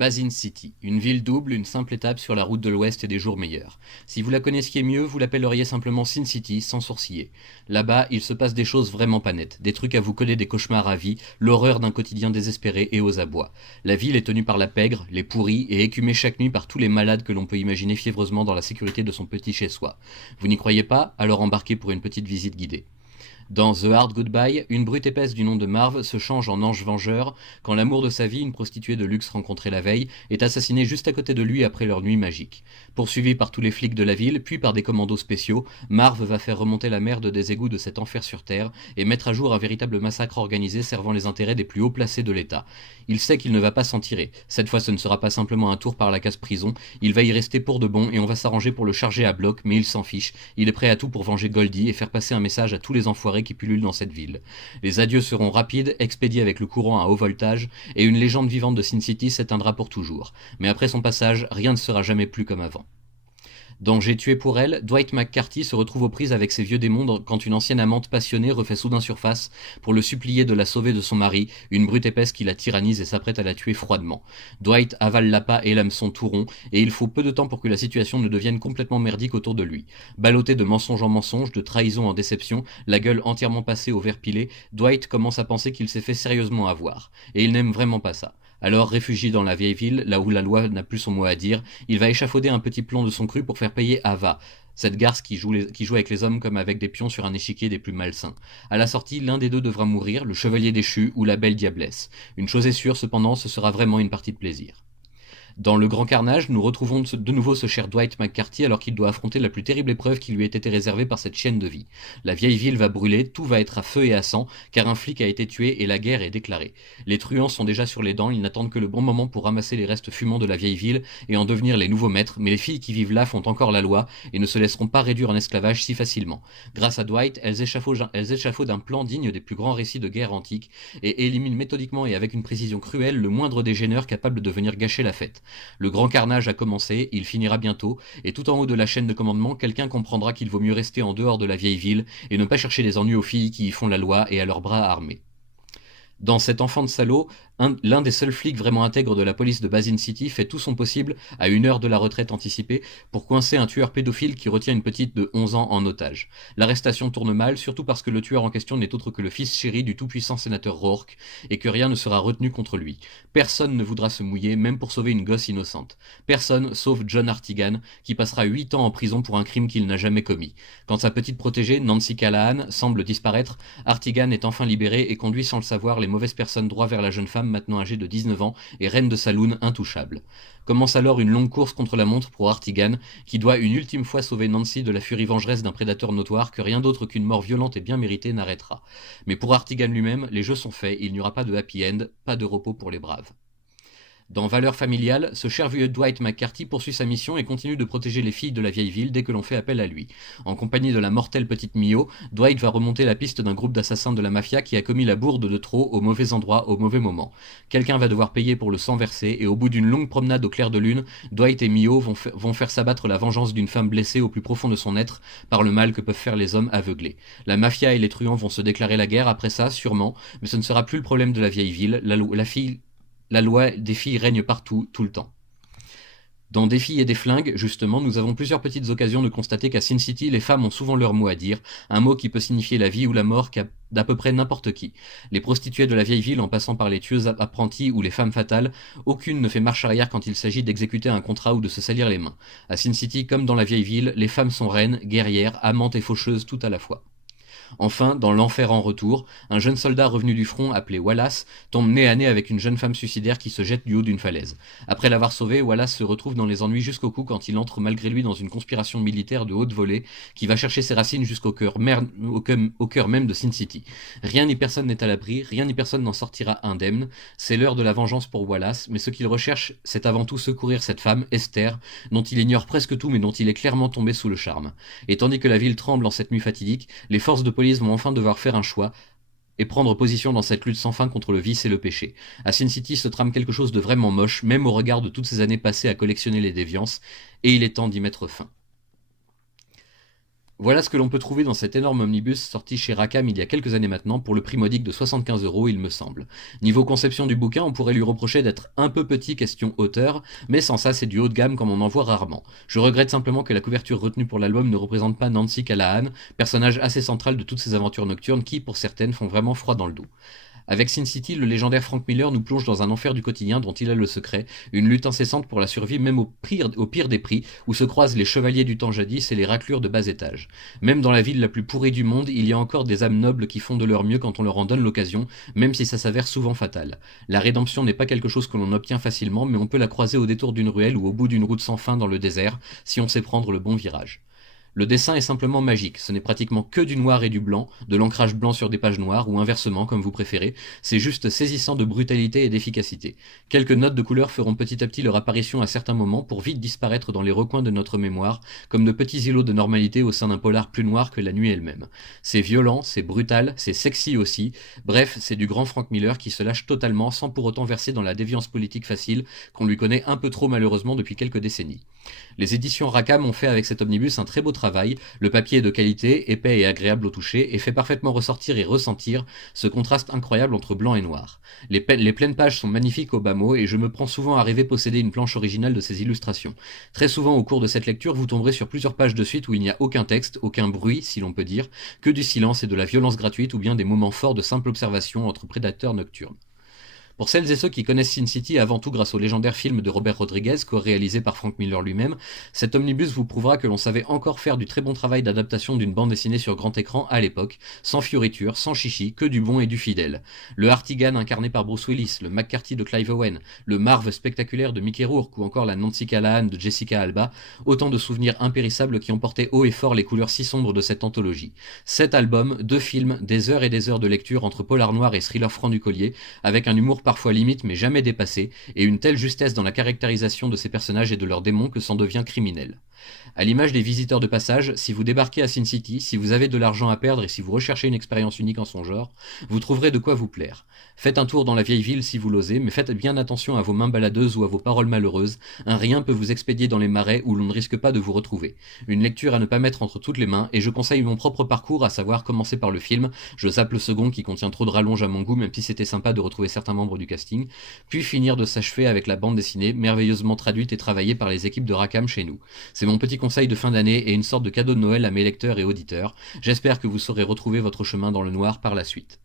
Basin City, une ville double, une simple étape sur la route de l'Ouest et des jours meilleurs. Si vous la connaissiez mieux, vous l'appelleriez simplement Sin City, sans sourciller. Là-bas, il se passe des choses vraiment pas nettes, des trucs à vous coller des cauchemars à vie, l'horreur d'un quotidien désespéré et aux abois. La ville est tenue par la pègre, les pourris, et écumée chaque nuit par tous les malades que l'on peut imaginer fiévreusement dans la sécurité de son petit chez-soi. Vous n'y croyez pas? Alors embarquez pour une petite visite guidée. Dans The Hard Goodbye, une brute épaisse du nom de Marv se change en ange vengeur quand l'amour de sa vie, une prostituée de luxe rencontrée la veille, est assassinée juste à côté de lui après leur nuit magique. Poursuivi par tous les flics de la ville, puis par des commandos spéciaux, Marv va faire remonter la merde des égouts de cet enfer sur Terre et mettre à jour un véritable massacre organisé servant les intérêts des plus hauts placés de l'État. Il sait qu'il ne va pas s'en tirer. Cette fois, ce ne sera pas simplement un tour par la case prison, il va y rester pour de bon et on va s'arranger pour le charger à bloc, mais il s'en fiche. Il est prêt à tout pour venger Goldie et faire passer un message à tous les enfoirés qui pullulent dans cette ville. Les adieux seront rapides, expédiés avec le courant à haut voltage, et une légende vivante de Sin City s'éteindra pour toujours. Mais après son passage, rien ne sera jamais plus comme avant. Dans J'ai tué pour elle, Dwight McCarthy se retrouve aux prises avec ses vieux démons quand une ancienne amante passionnée refait soudain surface pour le supplier de la sauver de son mari, une brute épaisse qui la tyrannise et s'apprête à la tuer froidement. Dwight avale l'appât et l'hameçon tout rond, et il faut peu de temps pour que la situation ne devienne complètement merdique autour de lui. Ballotté de mensonge en mensonge, de trahison en déception, la gueule entièrement passée au verre pilé, Dwight commence à penser qu'il s'est fait sérieusement avoir. Et il n'aime vraiment pas ça. Alors, réfugié dans la vieille ville, là où la loi n'a plus son mot à dire, il va échafauder un petit plan de son cru pour faire payer Ava, cette garce qui joue avec les hommes comme avec des pions sur un échiquier des plus malsains. À la sortie, l'un des deux devra mourir, le chevalier déchu ou la belle diablesse. Une chose est sûre, cependant, ce sera vraiment une partie de plaisir. Dans Le Grand Carnage, nous retrouvons de nouveau ce cher Dwight McCarthy alors qu'il doit affronter la plus terrible épreuve qui lui ait été réservée par cette chienne de vie. La vieille ville va brûler, tout va être à feu et à sang, car un flic a été tué et la guerre est déclarée. Les truands sont déjà sur les dents, ils n'attendent que le bon moment pour ramasser les restes fumants de la vieille ville et en devenir les nouveaux maîtres, mais les filles qui vivent là font encore la loi et ne se laisseront pas réduire en esclavage si facilement. Grâce à Dwight, elles échafaudent un plan digne des plus grands récits de guerre antique et éliminent méthodiquement et avec une précision cruelle le moindre dégénère capable de venir gâcher la fête. Le grand carnage a commencé, il finira bientôt, et tout en haut de la chaîne de commandement, quelqu'un comprendra qu'il vaut mieux rester en dehors de la vieille ville et ne pas chercher des ennuis aux filles qui y font la loi et à leurs bras armés. Dans cet enfant de salaud, l'un des seuls flics vraiment intègres de la police de Basin City fait tout son possible, à 1 heure de la retraite anticipée, pour coincer un tueur pédophile qui retient une petite de 11 ans en otage. L'arrestation tourne mal, surtout parce que le tueur en question n'est autre que le fils chéri du tout-puissant sénateur Rourke, et que rien ne sera retenu contre lui. Personne ne voudra se mouiller, même pour sauver une gosse innocente. Personne, sauf John Hartigan, qui passera 8 ans en prison pour un crime qu'il n'a jamais commis. Quand sa petite protégée, Nancy Callahan, semble disparaître, Hartigan est enfin libéré et conduit sans le savoir les mauvaises personnes droit vers la jeune femme maintenant âgée de 19 ans et reine de saloon intouchable. Commence alors une longue course contre la montre pour Hartigan, qui doit une ultime fois sauver Nancy de la furie vengeresse d'un prédateur notoire que rien d'autre qu'une mort violente et bien méritée n'arrêtera. Mais pour Hartigan lui-même, les jeux sont faits, il n'y aura pas de happy end, pas de repos pour les braves. Dans Valeurs familiales, ce cher vieux Dwight McCarthy poursuit sa mission et continue de protéger les filles de la vieille ville dès que l'on fait appel à lui. En compagnie de la mortelle petite Mio, Dwight va remonter la piste d'un groupe d'assassins de la mafia qui a commis la bourde de trop au mauvais endroit au mauvais moment. Quelqu'un va devoir payer pour le sang versé et au bout d'une longue promenade au clair de lune, Dwight et Mio vont faire s'abattre la vengeance d'une femme blessée au plus profond de son être par le mal que peuvent faire les hommes aveuglés. La mafia et les truands vont se déclarer la guerre après ça, sûrement, mais ce ne sera plus le problème de la vieille ville, la loi des filles règne partout, tout le temps. Dans Des filles et des flingues, justement, nous avons plusieurs petites occasions de constater qu'à Sin City, les femmes ont souvent leur mot à dire, un mot qui peut signifier la vie ou la mort d'à peu près n'importe qui. Les prostituées de la vieille ville en passant par les tueuses apprenties ou les femmes fatales, aucune ne fait marche arrière quand il s'agit d'exécuter un contrat ou de se salir les mains. À Sin City, comme dans la vieille ville, les femmes sont reines, guerrières, amantes et faucheuses tout à la fois. Enfin, dans L'Enfer en retour, un jeune soldat revenu du front appelé Wallace tombe nez à nez avec une jeune femme suicidaire qui se jette du haut d'une falaise. Après l'avoir sauvé, Wallace se retrouve dans les ennuis jusqu'au cou quand il entre malgré lui dans une conspiration militaire de haute volée qui va chercher ses racines jusqu'au cœur même de Sin City. Rien ni personne n'est à l'abri, rien ni personne n'en sortira indemne. C'est l'heure de la vengeance pour Wallace, mais ce qu'il recherche, c'est avant tout secourir cette femme, Esther, dont il ignore presque tout mais dont il est clairement tombé sous le charme. Et tandis que la ville tremble en cette nuit fatidique, les forces de police vont enfin devoir faire un choix et prendre position dans cette lutte sans fin contre le vice et le péché. À Sin City se trame quelque chose de vraiment moche, même au regard de toutes ces années passées à collectionner les déviances, et il est temps d'y mettre fin. Voilà ce que l'on peut trouver dans cet énorme omnibus sorti chez Rackham il y a quelques années maintenant pour le prix modique de 75 €, il me semble. Niveau conception du bouquin, on pourrait lui reprocher d'être un peu petit question hauteur, mais sans ça c'est du haut de gamme comme on en voit rarement. Je regrette simplement que la couverture retenue pour l'album ne représente pas Nancy Callahan, personnage assez central de toutes ces aventures nocturnes qui, pour certaines, font vraiment froid dans le dos. Avec Sin City, le légendaire Frank Miller nous plonge dans un enfer du quotidien dont il a le secret, une lutte incessante pour la survie même au pire des prix, où se croisent les chevaliers du temps jadis et les raclures de bas étage. Même dans la ville la plus pourrie du monde, il y a encore des âmes nobles qui font de leur mieux quand on leur en donne l'occasion, même si ça s'avère souvent fatal. La rédemption n'est pas quelque chose que l'on obtient facilement, mais on peut la croiser au détour d'une ruelle ou au bout d'une route sans fin dans le désert, si on sait prendre le bon virage. Le dessin est simplement magique, ce n'est pratiquement que du noir et du blanc, de l'ancrage blanc sur des pages noires, ou inversement, comme vous préférez, c'est juste saisissant de brutalité et d'efficacité. Quelques notes de couleur feront petit à petit leur apparition à certains moments pour vite disparaître dans les recoins de notre mémoire, comme de petits îlots de normalité au sein d'un polar plus noir que la nuit elle-même. C'est violent, c'est brutal, c'est sexy aussi, bref, c'est du grand Frank Miller qui se lâche totalement sans pour autant verser dans la déviance politique facile qu'on lui connaît un peu trop malheureusement depuis quelques décennies. Les éditions Rackham ont fait avec cet omnibus un très beau travail, le papier est de qualité, épais et agréable au toucher, et fait parfaitement ressortir et ressentir ce contraste incroyable entre blanc et noir. Les pleines pages sont magnifiques au bas mot, et je me prends souvent à rêver posséder une planche originale de ces illustrations. Très souvent au cours de cette lecture, vous tomberez sur plusieurs pages de suite où il n'y a aucun texte, aucun bruit, si l'on peut dire, que du silence et de la violence gratuite ou bien des moments forts de simple observation entre prédateurs nocturnes. Pour celles et ceux qui connaissent Sin City avant tout grâce au légendaire film de Robert Rodriguez, co-réalisé par Frank Miller lui-même, cet omnibus vous prouvera que l'on savait encore faire du très bon travail d'adaptation d'une bande dessinée sur grand écran à l'époque, sans fioritures, sans chichi, que du bon et du fidèle. Le Hartigan incarné par Bruce Willis, le McCarthy de Clive Owen, le Marv spectaculaire de Mickey Rourke ou encore la Nancy Callahan de Jessica Alba, autant de souvenirs impérissables qui ont porté haut et fort les couleurs si sombres de cette anthologie. 7 albums, 2 films, des heures et des heures de lecture entre polar noir et thriller franc du collier, avec un humour parfois limite mais jamais dépassé, et une telle justesse dans la caractérisation de ces personnages et de leurs démons que c'en devient criminel. À l'image des visiteurs de passage, si vous débarquez à Sin City, si vous avez de l'argent à perdre et si vous recherchez une expérience unique en son genre, vous trouverez de quoi vous plaire. Faites un tour dans la vieille ville si vous l'osez, mais faites bien attention à vos mains baladeuses ou à vos paroles malheureuses, un rien peut vous expédier dans les marais où l'on ne risque pas de vous retrouver. Une lecture à ne pas mettre entre toutes les mains, et je conseille mon propre parcours, à savoir commencer par le film, je zappe le second qui contient trop de rallonges à mon goût même si c'était sympa de retrouver certains membres du casting, puis finir de s'achever avec la bande dessinée, merveilleusement traduite et travaillée par les équipes de Rackham chez nous. C'est mon petit conseil de fin d'année et une sorte de cadeau de Noël à mes lecteurs et auditeurs. J'espère que vous saurez retrouver votre chemin dans le noir par la suite.